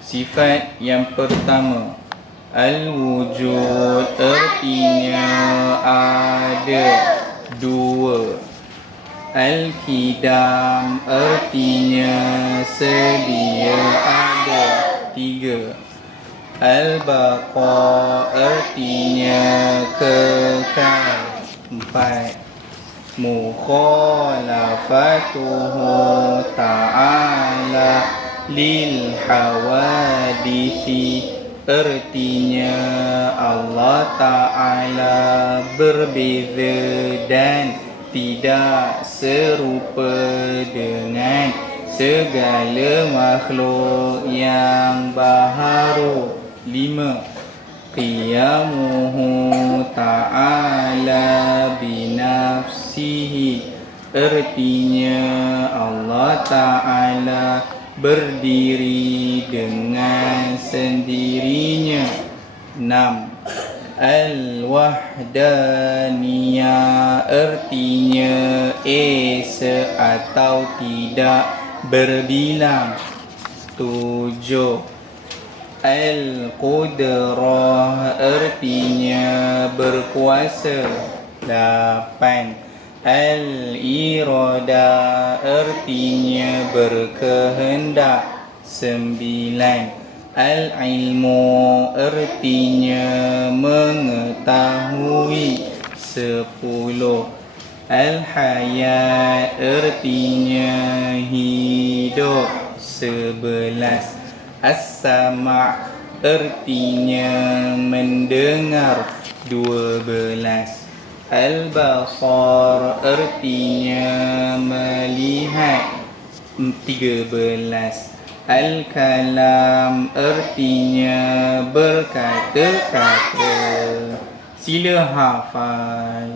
Sifat yang pertama, al-wujud artinya ada, dua. Al-qidam artinya sedia ada, tiga. Al-baqa artinya kekal, empat. Mukhalafatuhu ta'ala lil hawadithi artinya Allah Ta'ala berbeza dan tidak serupa dengan segala makhluk yang baharu. Lima. Qiyamuhu ta'ala binafsihi artinya Allah Ta'ala berdiri dengan sendirinya. 6. Al-wahdaniyah artinya esa atau tidak berbilang. 7. Al-qudrah artinya berkuasa. 8. Al-irada artinya berkehendak. 9. Al-ilmu artinya mengetahui. 10. Al-hayat artinya hidup. 11. As-sama' artinya mendengar. 12. Al-basar artinya melihat. 13. Al-kalam artinya berkata-kata. Sila hafal.